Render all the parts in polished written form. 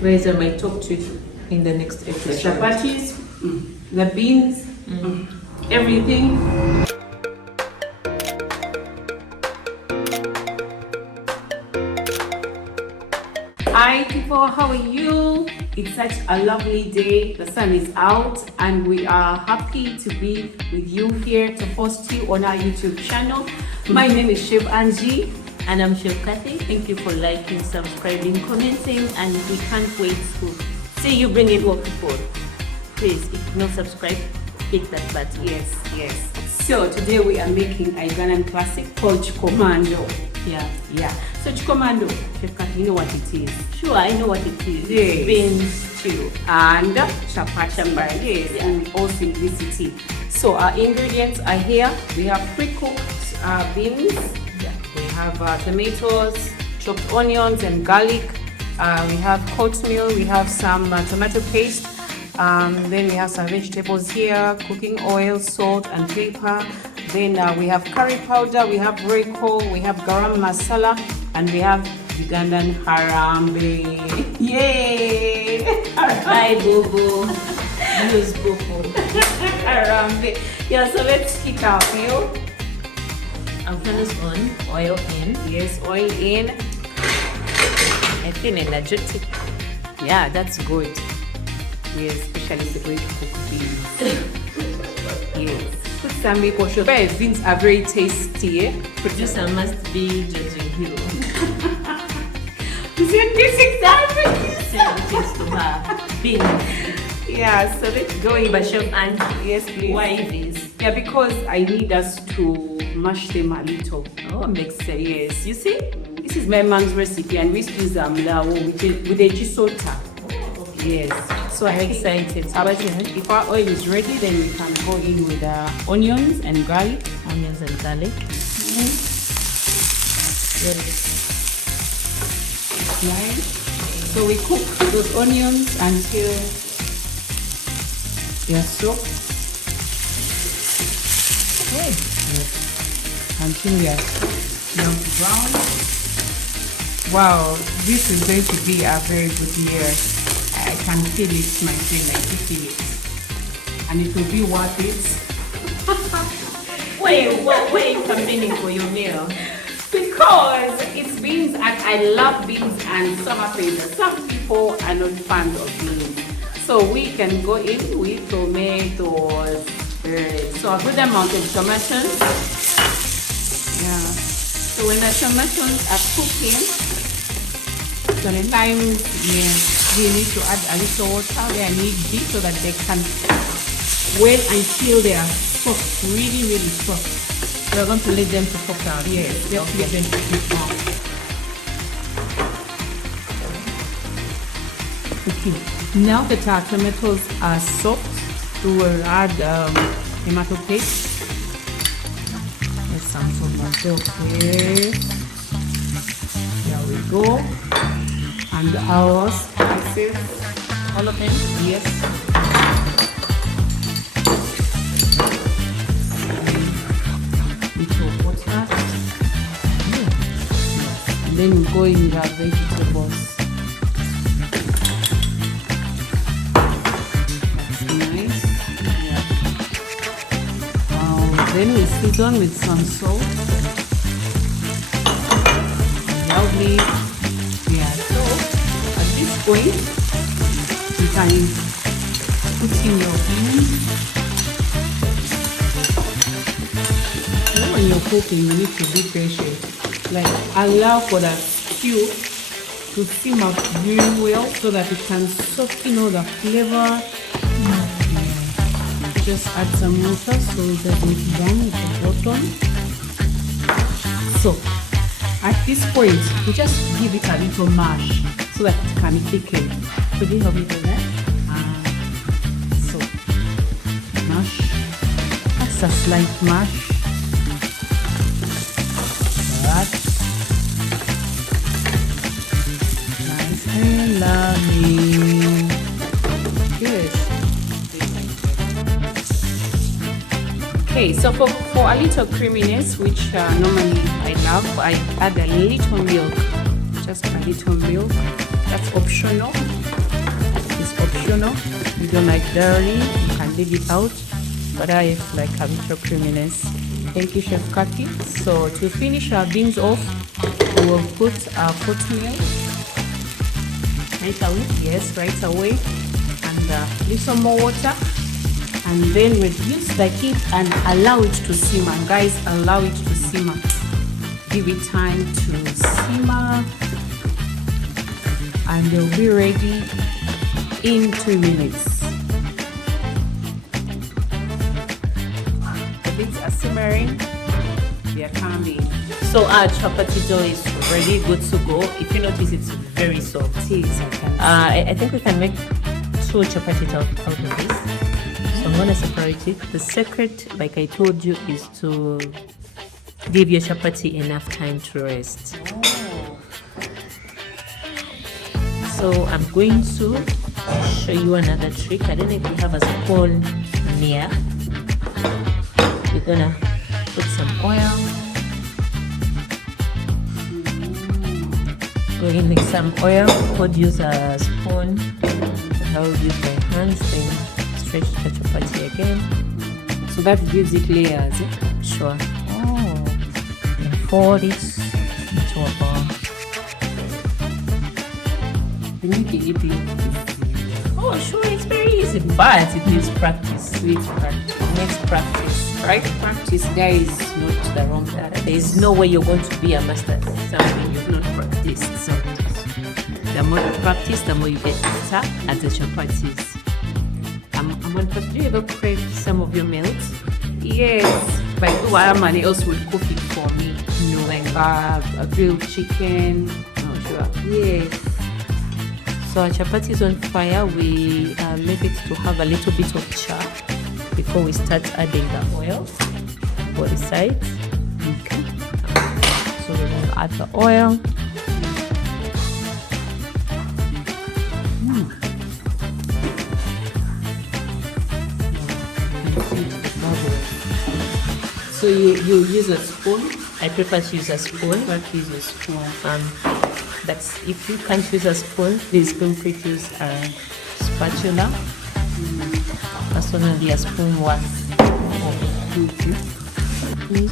These are my top 2 in the next The episode. chapatis, the beans, everything. Hi people, how are you? It's such a lovely day. The sun is out and we are happy to be with you here to host you on our YouTube channel. My name is Chef Angie. And I'm Chef Cathy. Thank you for liking, subscribing, commenting, and we can't wait to see you bring it up before. Please, if you're not subscribed, hit that button. Yes. So today we are making a Ugandan classic called Kikomando. Yeah. So Kikomando, Chef Cathy, you know what it is? Sure, I know what it is. Yes. Beans stew. And Chapati and Beans. Yes, Yeah. in all simplicity. So our ingredients are here. We have pre-cooked beans. Yeah. We have tomatoes, chopped onions and garlic. We have oatmeal. We have some tomato paste. Then we have some vegetables here, cooking oil, salt and pepper. Then we have curry powder, we have Royco, we have garam masala, and we have Ugandan harambe. Yay! Hi, Bobo. Use Bobo. Harambe. Yeah, so let's kick our meal. I'll turn this on. Oil in. Yes, oil in. I feel energetic. Yeah, that's good. Yes, especially the way to cook beans. Yes. Put some maple sugar. Beans are very tasty. Producer must be judging you. Is it this exactly? Send the things to her. Beans. Yeah, so let's go in. But Chef Angie, Yes, please. why this? Yeah, because I need us to mash them a little. Oh, makes sense. Yes, you see, this is my mom's recipe, and we used to use mlawo with a chisota. Yes, so I'm excited. But if our oil is ready, then we can go in with onions and garlic. Onions and garlic. Right. So we cook those onions until they are soft. Okay. Until they are brown. Wow, this is going to be a very good year. I can feel it, my friend. I can feel it, and it will be worth it. What are you campaigning for your meal? Because it's beans, and I love beans and summer flavor. Some people are not fans of beans, so we can go in with tomatoes. So a good amount of tomatoes. Yeah. So when the tomatoes are cooking, sometimes we need to add a little water where I need be so that they can wait until they are soft, really soft. We're going to let them to cook out. Yes, we have to let them to cook now. Okay, now that our tomatoes are soft, we will add tomato paste. There's some tomato paste. There we go. And our spices. All of them? Yes. Little water. And then we go in the vegetables. That's nice. Yeah. Then we season with some salt. Lovely. Yeah, so at this point, you can put in your beans. When you're cooking, you need to be patient. Like, allow for the stew to simmer really well so that it can soak in all the flavor. Just add some water so it doesn't burn at the bottom. So, at this point, we just give it a little mash so that it can thicken. Could you help me do that? So, mash. That's a slight mash. That. Nice and lovely. Good. Okay, so for a little creaminess, which normally I love, I add a little milk. Just a little milk. That's optional. optional. You don't like dairy, you can leave it out. But I like habitual creaminess. Thank you, Chef Cathy. So to finish our beans off, we will put our oatmeal. Right away? Yes, right away. And leave some more water. And then reduce the heat and allow it to simmer. Guys, allow it to simmer. Give it time to simmer. And they'll be ready in 2 minutes. The beans are simmering. They are coming. So our chapati dough is ready, good to go. If you notice, it's very soft. I think we can make 2 chapati out of this. So I'm gonna separate it. The secret, like I told you, is to give your chapati enough time to rest. So I'm going to show you another trick. I don't know if you have a spoon near. You're gonna put some oil. Go in with some oil. Could use a spoon. I will use my hands. Then stretch the chapati again. So that gives it layers. Sure. And fold it into a ball. Oh, sure, it's very easy, but it needs practice. It needs practice. Right? Practice, guys, not the wrong There is no way you're going to be a master at something you've not practiced. So the more you practice, the more you get better at the chapatis. I'm going to do you ever crave some of your meals? Yes, but somebody else will cook it for me. No. Like a grilled chicken. No, sure. Yes. So our chapati is on fire. We leave it to have a little bit of char before we start adding the oil for the sides. Okay. So we're going to add the oil. So you use a spoon? I prefer to use a spoon. That's if you can't use a spoon, please feel free to use a spatula. Personally, a spoon works.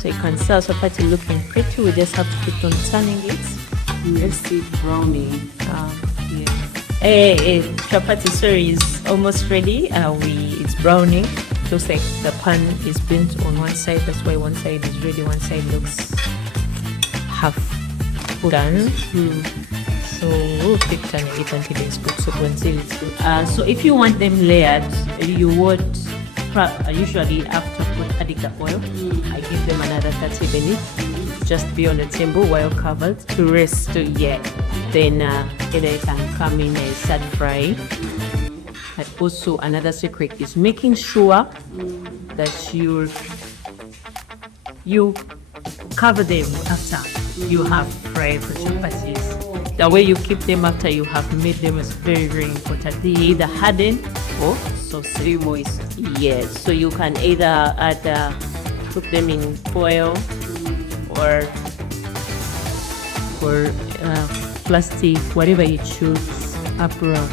So you can see our chapati looking pretty. We just have to keep on turning it. Let's see browning. Chapati, sorry, is almost ready. It's browning. Looks like the pan is bent on one side. That's why one side is ready. One side looks half done. So we'll keep turning it until it's cooked. So until it's good. So if you want them layered, you would usually after adding the oil, I give them another 30 minutes. Just be on the table while covered to rest. Then they can come in a sad fry. But also another secret is making sure that you cover them after you have fried the chapatis. The way you keep them after you have made them is very, very important. They either harden or stay moist. Yes, so you can either cook them in foil or plastic, whatever you choose. Apron.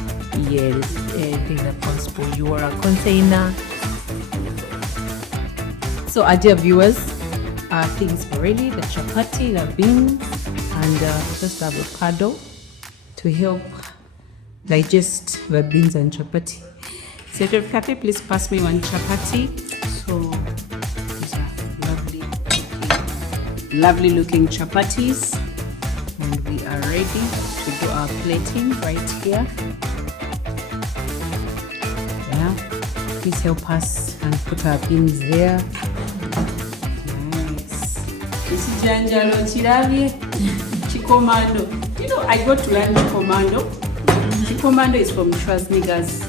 Yes, anything that possible. You are a container. So our dear viewers, things are ready. The chapati, the beans, and just the avocado to help digest the beans and chapati. So Chef Cathy, please pass me one chapati. So these are lovely looking chapatis, and we are ready to do our plating right here. Please help us and put our beans there. Nice. This is Janjalo Chiravi, Kikomando. You know, I got to learn Kikomando. Kikomando is from Schwarzenegger's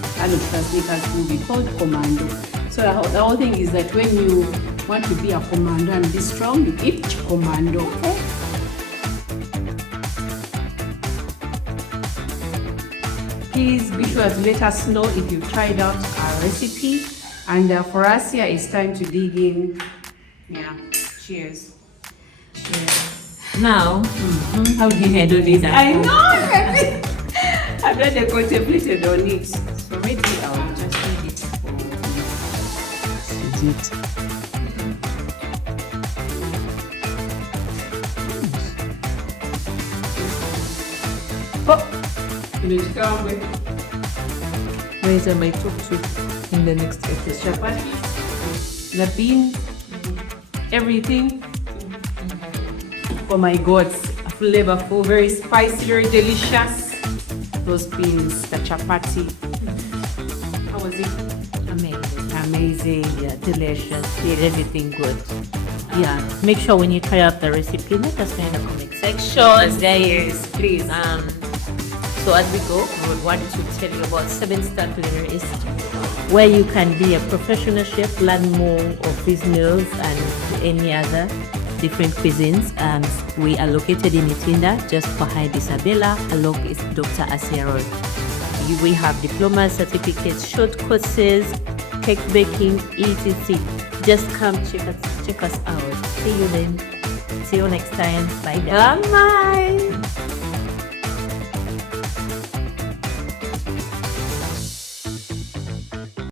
movie called Commando. So the whole thing is that when you want to be a commando and be strong, you eat Kikomando. Okay? Please be sure to let us know if you tried out our recipe. And for us here, it's time to dig in. Yeah, cheers. Cheers. Now, how do you do this? I know! I've not contemplated on it. So maybe I'll just need it for Is it? Where's my top two in the next episode? chapati, the bean, everything. Oh my God, flavorful, very spicy, very delicious. Those beans, the chapati. How was it? Amazing. Amazing. Yeah, delicious. Did everything good. Yeah, make sure when you try out the recipe, let us know in the comment section. Yes, please. So as we go, we would want to tell you about 7-Star Culinary Institute, where you can be a professional chef, learn more of these meals and any other different cuisines. We are located in Itinda, just behind Isabella. Along is Dr. Asia Road. We have diplomas, certificates, short courses, cake baking, etc. Just come check us out. See you then. See you next time. Bye. Bye.